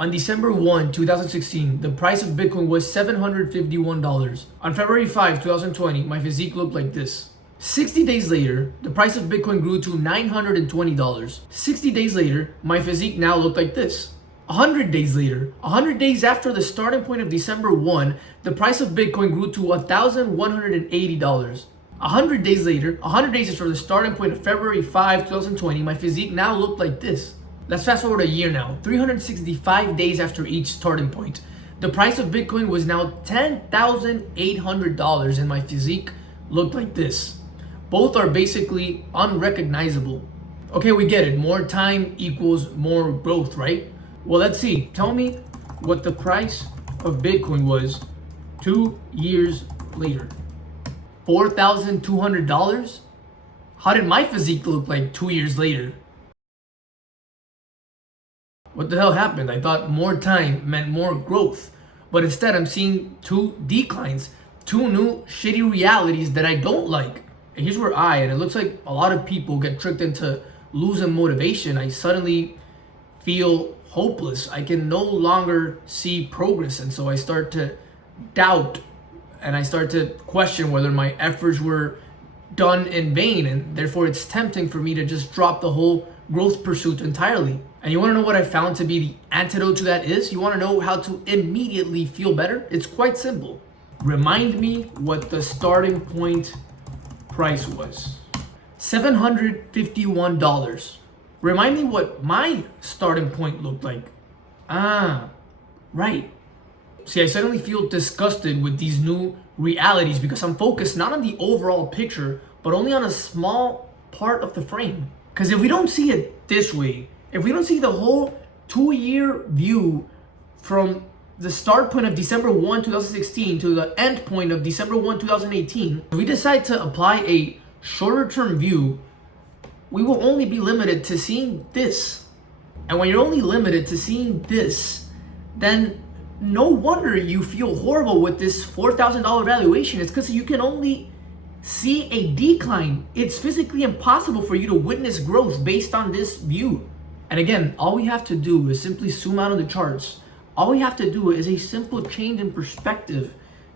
On December 1, 2016, the price of Bitcoin was $751. On February 5, 2020, my physique looked like this. 60 days later, the price of Bitcoin grew to $920. 60 days later, my physique now looked like this. 100 days later, 100 days after the starting point of December 1, the price of Bitcoin grew to $1,180. 100 days later, 100 days after the starting point of February 5, 2020, my physique now looked like this. Let's fast forward a year now, 365 days after each starting point. The price of Bitcoin was now $10,800 and my physique looked like this. Both are basically unrecognizable. Okay, we get it. More time equals more growth, right? Well, let's see. Tell me what the price of Bitcoin was 2 years later. $4,200? How did my physique look like 2 years later? What the hell happened? I thought more time meant more growth, but instead I'm seeing two declines, two new shitty realities that I don't like. And here's where and it looks like a lot of people get tricked into losing motivation. I suddenly feel hopeless. I can no longer see progress, and so I start to doubt and I start to question whether my efforts were done in vain, and therefore it's tempting for me to just drop the whole growth pursuit entirely. And you want to know what I found to be the antidote to that is? You want to know how to immediately feel better? It's quite simple. Remind me what the starting point price was. $751. Remind me what my starting point looked like. Right. See, I suddenly feel disgusted with these new realities because I'm focused not on the overall picture, but only on a small part of the frame. Because if we don't see it this way, if we don't see the whole 2-year view from the start point of December 1, 2016 to the end point of December 1, 2018, if we decide to apply a shorter term view, we will only be limited to seeing this. And when you're only limited to seeing this, then no wonder you feel horrible with this $4,000 valuation. It's because you can only see a decline. It's physically impossible for you to witness growth based on this view. And again, all we have to do is simply zoom out on the charts. All we have to do is a simple change in perspective,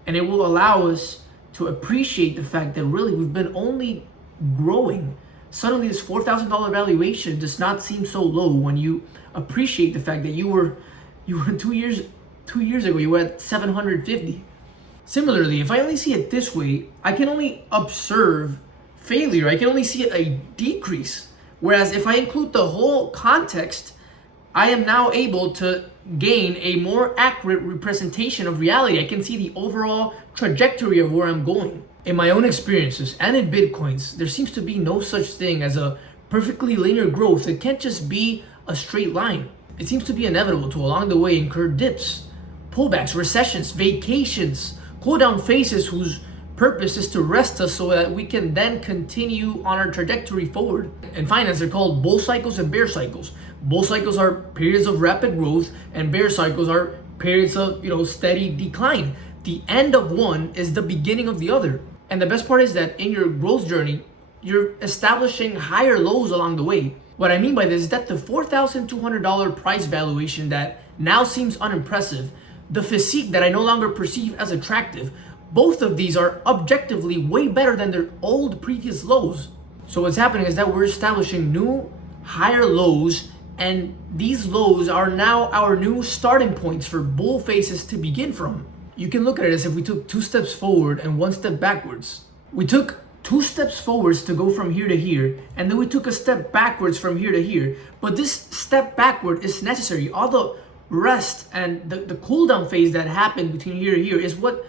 and it will allow us to appreciate the fact that really we've been only growing. Suddenly this $4,000 valuation does not seem so low when you appreciate the fact that you were 2 years ago, you were at 750. Similarly, if I only see it this way, I can only observe failure. I can only see a decrease. Whereas if I include the whole context, I am now able to gain a more accurate representation of reality. I can see the overall trajectory of where I'm going. In my own experiences and in Bitcoins, there seems to be no such thing as a perfectly linear growth. It can't just be a straight line. It seems to be inevitable to along the way incur dips, pullbacks, recessions, vacations, cool down phases whose purpose is to rest us so that we can then continue on our trajectory forward. In finance, they're called bull cycles and bear cycles. Bull cycles are periods of rapid growth, and bear cycles are periods of steady decline. The end of one is the beginning of the other. And the best part is that in your growth journey, you're establishing higher lows along the way. What I mean by this is that the $4,200 price valuation that now seems unimpressive, the physique that I no longer perceive as attractive, both of these are objectively way better than their old previous lows. So what's happening is that we're establishing new higher lows, and these lows are now our new starting points for bull phases to begin from. You can look at it as if we took 2 steps forward and 1 step backwards. We took 2 steps forwards to go from here to here, and then we took a step backwards from here to here. But this step backward is necessary. All the rest and the cool down phase that happened between here to here is what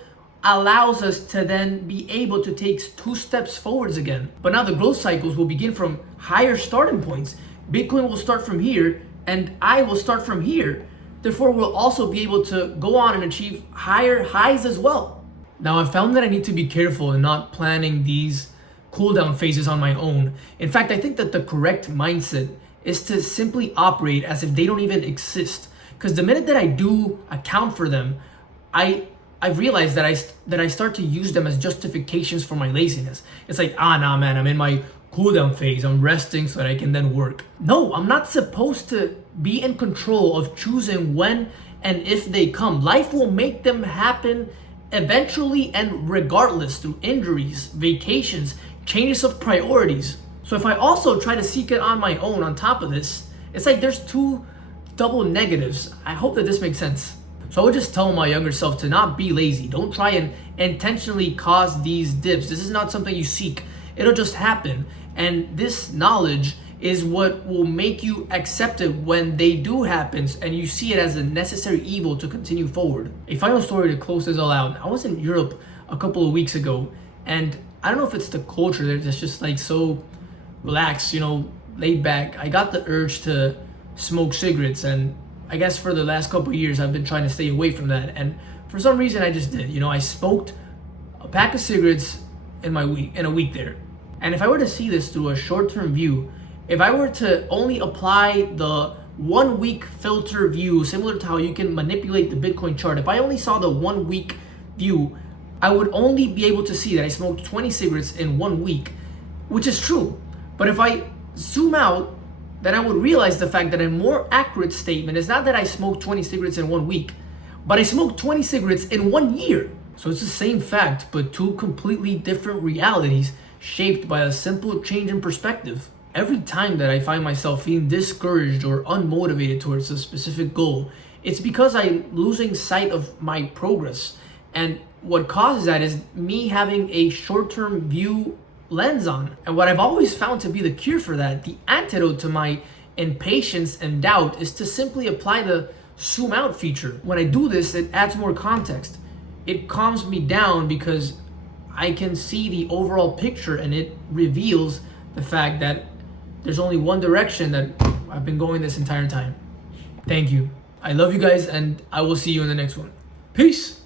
allows us to then be able to take 2 steps forwards again. But now the growth cycles will begin from higher starting points. Bitcoin will start from here, and I will start from here. Therefore, we'll also be able to go on and achieve higher highs as well. Now, I found that I need to be careful in not planning these cool down phases on my own. In fact, I think that the correct mindset is to simply operate as if they don't even exist. Because the minute that I do account for them, I realize that I start to use them as justifications for my laziness. It's like, nah man, I'm in my cool down phase. I'm resting so that I can then work. No, I'm not supposed to be in control of choosing when and if they come. Life will make them happen eventually and regardless, through injuries, vacations, changes of priorities. So if I also try to seek it on my own on top of this, it's like there's two double negatives. I hope that this makes sense. So I would just tell my younger self to not be lazy. Don't try and intentionally cause these dips. This is not something you seek. It'll just happen. And this knowledge is what will make you accept it when they do happen, and you see it as a necessary evil to continue forward. A final story to close this all out. I was in Europe a couple of weeks ago, and I don't know if it's the culture there that's just like so relaxed, laid back. I got the urge to smoke cigarettes, and I guess for the last couple of years I've been trying to stay away from that, and for some reason I just did. I smoked a pack of cigarettes in a week there. And if I were to see this through a short-term view, if I were to only apply the 1 week filter view, similar to how you can manipulate the Bitcoin chart, if I only saw the 1 week view, I would only be able to see that I smoked 20 cigarettes in 1 week, which is true. But if I zoom out, then I would realize the fact that a more accurate statement is not that I smoked 20 cigarettes in 1 week, but I smoked 20 cigarettes in 1 year. So it's the same fact, but two completely different realities shaped by a simple change in perspective. Every time that I find myself feeling discouraged or unmotivated towards a specific goal, it's because I'm losing sight of my progress. And what causes that is me having a short-term view lens on. And what I've always found to be the cure for that, the antidote to my impatience and doubt, is to simply apply the zoom out feature. When I do this, it adds more context. It calms me down because I can see the overall picture, and it reveals the fact that there's only one direction that I've been going this entire time. Thank you. I love you guys, and I will see you in the next one. Peace.